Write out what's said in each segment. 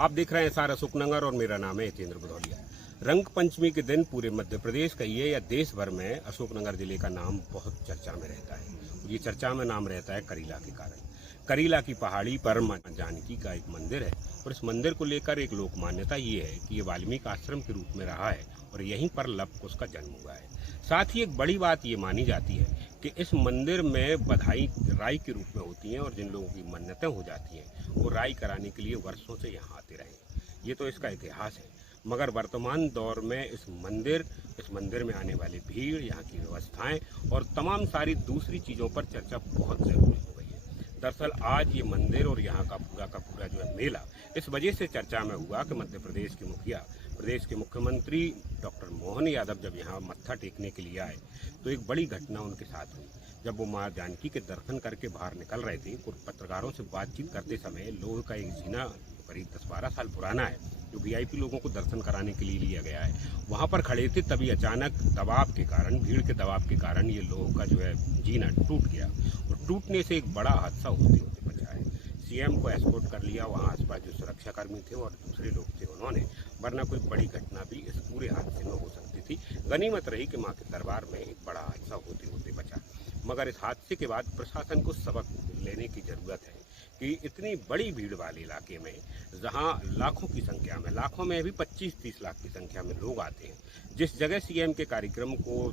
आप देख रहे हैं सारा अशोकनगर और मेरा नाम है हितेंद्र भदौरिया। रंग पंचमी के दिन पूरे मध्य प्रदेश कहिए या देश भर में अशोकनगर जिले का नाम बहुत चर्चा में रहता है। ये चर्चा में नाम रहता है करीला के कारण। करीला की पहाड़ी पर मां जानकी का एक मंदिर है और इस मंदिर को लेकर एक लोक मान्यता ये है कि ये वाल्मीकि आश्रम के रूप में रहा है और यहीं पर लव कुश का जन्म हुआ है। साथ ही एक बड़ी बात ये मानी जाती है कि इस मंदिर में बधाई राई के रूप में होती हैं और जिन लोगों की मन्नतें हो जाती हैं वो राई कराने के लिए वर्षों से यहाँ आते रहे। ये तो इसका इतिहास है। मगर वर्तमान दौर में इस मंदिर में आने वाली भीड़, यहाँ की व्यवस्थाएं और तमाम सारी दूसरी चीज़ों पर चर्चा बहुत ज़रूरी हो गई है। दरअसल आज ये मंदिर और यहाँ का पूरा जो है मेला इस वजह से चर्चा में हुआ कि मध्य प्रदेश के मुखिया, प्रदेश के मुख्यमंत्री डॉक्टर मोहन यादव जब यहाँ मत्था टेकने के लिए आए तो एक बड़ी घटना उनके साथ हुई। जब वो मां जानकी के दर्शन करके बाहर निकल रहे थे, पत्रकारों से बातचीत करते समय लोहे का एक जीना करीब 10-12 साल पुराना है जो वीआईपी लोगों को दर्शन कराने के लिए लिया गया है, वहाँ पर खड़े थे। तभी अचानक दबाव के कारण, भीड़ के दबाव के कारण ये लोहे का जो है जीना टूट गया और टूटने से एक बड़ा हादसा होते होते बचा है। सीएम को एस्कॉर्ट कर लिया, वहाँ आसपास जो सुरक्षाकर्मी थे और दूसरे लोग थे उन्होंने, वरना कोई बड़ी घटना भी इस पूरे हादसे में हो सकती थी। गनीमत रही कि मां के दरबार में एक बड़ा हादसा होते होते बचा। मगर इस हादसे के बाद प्रशासन को सबक लेने की जरूरत है कि इतनी बड़ी भीड़ वाले इलाके में, जहां लाखों की संख्या में, लाखों में भी 25-30 लाख की संख्या में लोग आते हैं, जिस जगह सीएम के कार्यक्रम को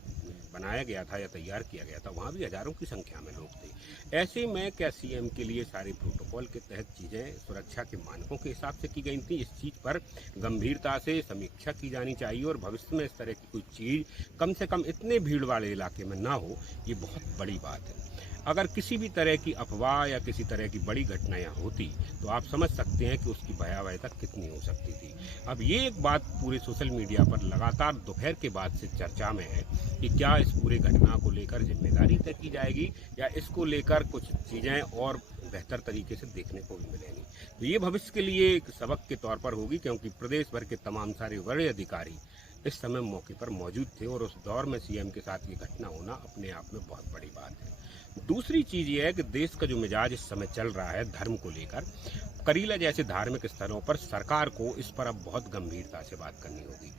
बनाया गया था या तैयार किया गया था वहां भी हजारों की संख्या में लोग थे। ऐसे में क्या सीएम के लिए सारे प्रोटोकॉल के तहत चीजें सुरक्षा के मानकों के हिसाब से की गई थी? इस चीज पर गंभीरता से समीक्षा की जानी चाहिए और भविष्य में इस तरह की कोई चीज कम से कम इतने भीड़ वाले इलाके में ना हो, ये बहुत बड़ी बात है। अगर किसी भी तरह की अफवाह या किसी तरह की बड़ी घटना यहाँ होती तो आप समझ सकते हैं कि उसकी भयावहता कितनी हो सकती थी। अब ये एक बात पूरे सोशल मीडिया पर लगातार दोपहर के बाद से चर्चा में है कि क्या इस पूरे घटना को लेकर जिम्मेदारी तय की जाएगी या इसको लेकर कुछ चीज़ें और बेहतर तरीके से देखने को भी मिलेंगी। तो ये भविष्य के लिए एक सबक के तौर पर होगी, क्योंकि प्रदेश भर के तमाम सारे बड़े अधिकारी इस समय मौके पर मौजूद थे और उस दौर में सीएम के साथ ये घटना होना अपने आप में बहुत बड़ी बात है। दूसरी चीज ये है कि देश का जो मिजाज इस समय चल रहा है धर्म को लेकर, करीला जैसे धार्मिक स्थलों पर सरकार को इस पर अब बहुत गंभीरता से बात करनी होगी।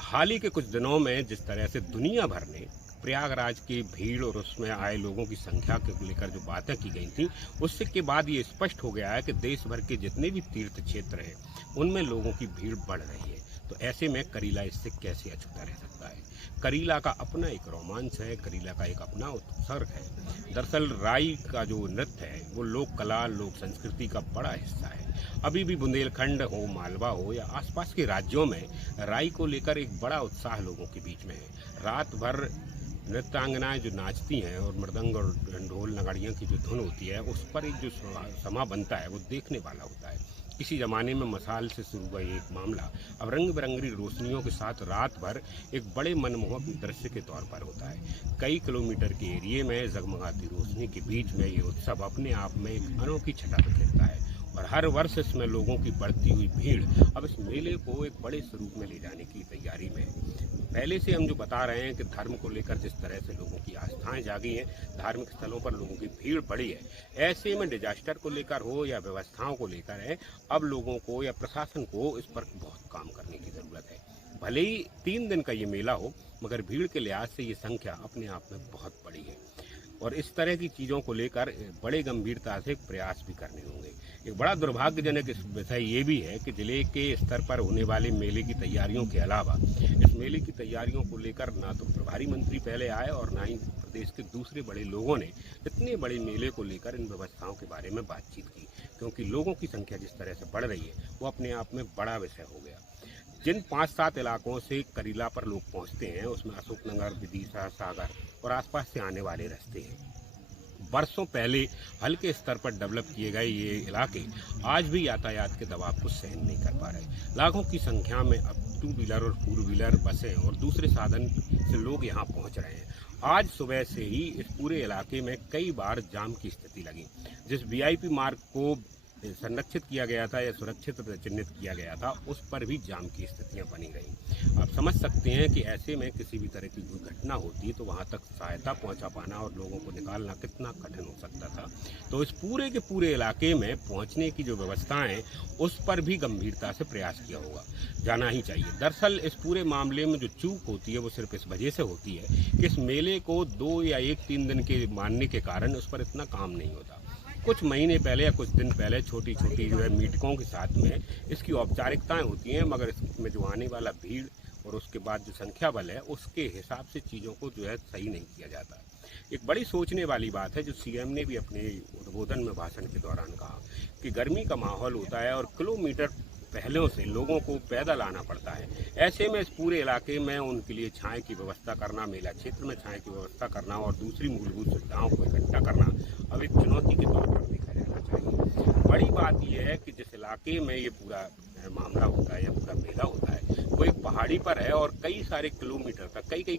हाल ही के कुछ दिनों में जिस तरह से दुनिया भर ने प्रयागराज की भीड़ और उसमें आए लोगों की संख्या को लेकर जो बातें की गई थी, उससे के बाद ये स्पष्ट हो गया है कि देश भर के जितने भी तीर्थ क्षेत्र हैं उनमें लोगों की भीड़ बढ़ रही है। तो ऐसे में करीला इससे कैसे अछूता रह सकता है? करीला का अपना एक रोमांच है, करीला का एक अपना उत्सर्ग है। दरअसल राई का जो नृत्य है वो लोक कला, लोक संस्कृति का बड़ा हिस्सा है। अभी भी बुंदेलखंड हो, मालवा हो या आसपास के राज्यों में राई को लेकर एक बड़ा उत्साह लोगों के बीच में है। रात भर नृत्यांगनाएं जो नाचती हैं और मृदंग और ढोल नगाड़ियों की जो धुन होती है उस पर एक जो समा बनता है वो देखने वाला होता है। किसी जमाने में मसाल से शुरू हुआ एक मामला अब रंग बिरंगी रोशनियों के साथ रात भर एक बड़े मनमोहक दृश्य के तौर पर होता है। कई किलोमीटर के एरिए में जगमगाती रोशनी के बीच में ये उत्सव अपने आप में एक अनोखी छटा बिखेरता है और हर वर्ष इसमें लोगों की बढ़ती हुई भीड़ अब इस मेले को एक बड़े स्वरूप में ले जाने की तैयारी में है। पहले से हम जो बता रहे हैं कि धर्म को लेकर जिस तरह से लोगों की आस्थाएं जागी हैं, धार्मिक स्थलों पर लोगों की भीड़ बढ़ी है, ऐसे में डिजास्टर को लेकर हो या व्यवस्थाओं को लेकर है, अब लोगों को या प्रशासन को इस पर बहुत काम करने की जरूरत है। भले ही 3 दिन का ये मेला हो, मगर भीड़ के लिहाज से ये संख्या अपने आप में बहुत बड़ी है और इस तरह की चीज़ों को लेकर बड़े गंभीरता से प्रयास भी करने होंगे। एक बड़ा दुर्भाग्यजनक विषय ये भी है कि जिले के स्तर पर होने वाले मेले की तैयारियों के अलावा इस मेले की तैयारियों को लेकर ना तो प्रभारी मंत्री पहले आए और ना ही प्रदेश के दूसरे बड़े लोगों ने इतने बड़े मेले को लेकर इन व्यवस्थाओं के बारे में बातचीत की, क्योंकि लोगों की संख्या जिस तरह से बढ़ रही है वो अपने आप में बड़ा विषय हो गया। जिन 5-7 इलाकों से करीला पर लोग पहुंचते हैं उसमें अशोकनगर, विदिशा, सागर और आसपास से आने वाले रास्ते हैं। वर्षों पहले हल्के स्तर पर डेवलप किए गए ये इलाके आज भी यातायात के दबाव को सहन नहीं कर पा रहे। लाखों की संख्या में अब 2 व्हीलर और 4 व्हीलर बसें और दूसरे साधन से लोग यहाँ पहुँच रहे हैं। आज सुबह से ही इस पूरे इलाके में कई बार जाम की स्थिति लगी। जिस वीआईपी मार्ग को संरक्षित किया गया था या सुरक्षित चिन्हित किया गया था, उस पर भी जाम की स्थितियां बनी रहीं। आप समझ सकते हैं कि ऐसे में किसी भी तरह की कोई घटना होती तो वहां तक सहायता पहुंचा पाना और लोगों को निकालना कितना कठिन हो सकता था। तो इस पूरे के पूरे इलाके में पहुंचने की जो व्यवस्था है उस पर भी गंभीरता से प्रयास किया होगा, जाना ही चाहिए। दरअसल इस पूरे मामले में जो चूक होती है वो सिर्फ इस वजह से होती है कि इस मेले को 2 या 1-3 दिन के मानने के कारण उस पर इतना काम नहीं होता। कुछ महीने पहले या कुछ दिन पहले छोटी छोटी जो है मीटिंगों के साथ में इसकी औपचारिकताएं होती हैं, मगर इसमें जो आने वाला भीड़ और उसके बाद जो संख्या बल है उसके हिसाब से चीज़ों को जो है सही नहीं किया जाता। एक बड़ी सोचने वाली बात है जो सीएम ने भी अपने उद्बोधन में भाषण के दौरान कहा कि गर्मी का माहौल होता है और किलोमीटर पहले से लोगों को पैदल आना पड़ता है। ऐसे में इस पूरे इलाके में उनके लिए छाए की व्यवस्था करना, मेला क्षेत्र में छाए की व्यवस्था करना और दूसरी मूलभूत सुविधाओं को इकट्ठा करना अब एक चुनौती के तौर पर देखा जाना चाहिए। बड़ी बात यह है कि जिस इलाके में ये पूरा मामला होता है या पूरा मेला होता है वो एक पहाड़ी पर है और कई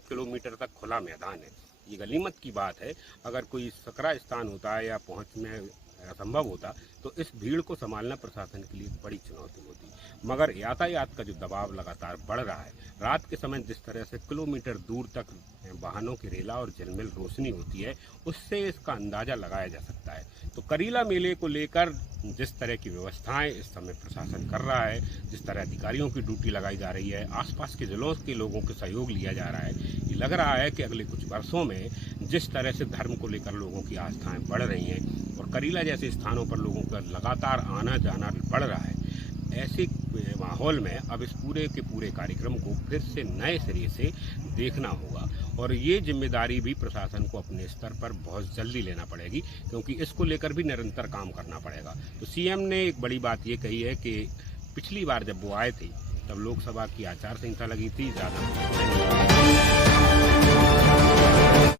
किलोमीटर तक खुला मैदान है। ये गनीमत की बात है। अगर कोई सकरा स्थान होता है या पहुँच में असंभव होता तो इस भीड़ को संभालना प्रशासन के लिए बड़ी चुनौती होती। मगर यातायात का जो दबाव लगातार बढ़ रहा है, रात के समय जिस तरह से किलोमीटर दूर तक वाहनों की रेला और झिलमिल रोशनी होती है, उससे इसका अंदाजा लगाया जा सकता है। तो करीला मेले को लेकर जिस तरह की व्यवस्थाएं इस समय प्रशासन कर रहा है, जिस तरह अधिकारियों की ड्यूटी लगाई जा रही है, आसपास के जिलों के लोगों के सहयोग लिया जा रहा है, ये लग रहा है कि अगले कुछ वर्षों में जिस तरह से धर्म को लेकर लोगों की आस्थाएं बढ़ रही हैं और करीला जैसे स्थानों पर लोगों का लगातार आना जाना बढ़ रहा है, ऐसे माहौल में अब इस पूरे के पूरे कार्यक्रम को फिर से नए सिरे से देखना होगा और ये जिम्मेदारी भी प्रशासन को अपने स्तर पर बहुत जल्दी लेना पड़ेगी, क्योंकि इसको लेकर भी निरंतर काम करना पड़ेगा। तो सीएम ने एक बड़ी बात ये कही है कि पिछली बार जब वो आए थे तब लोकसभा की आचार संहिता लगी थी, ज़्यादा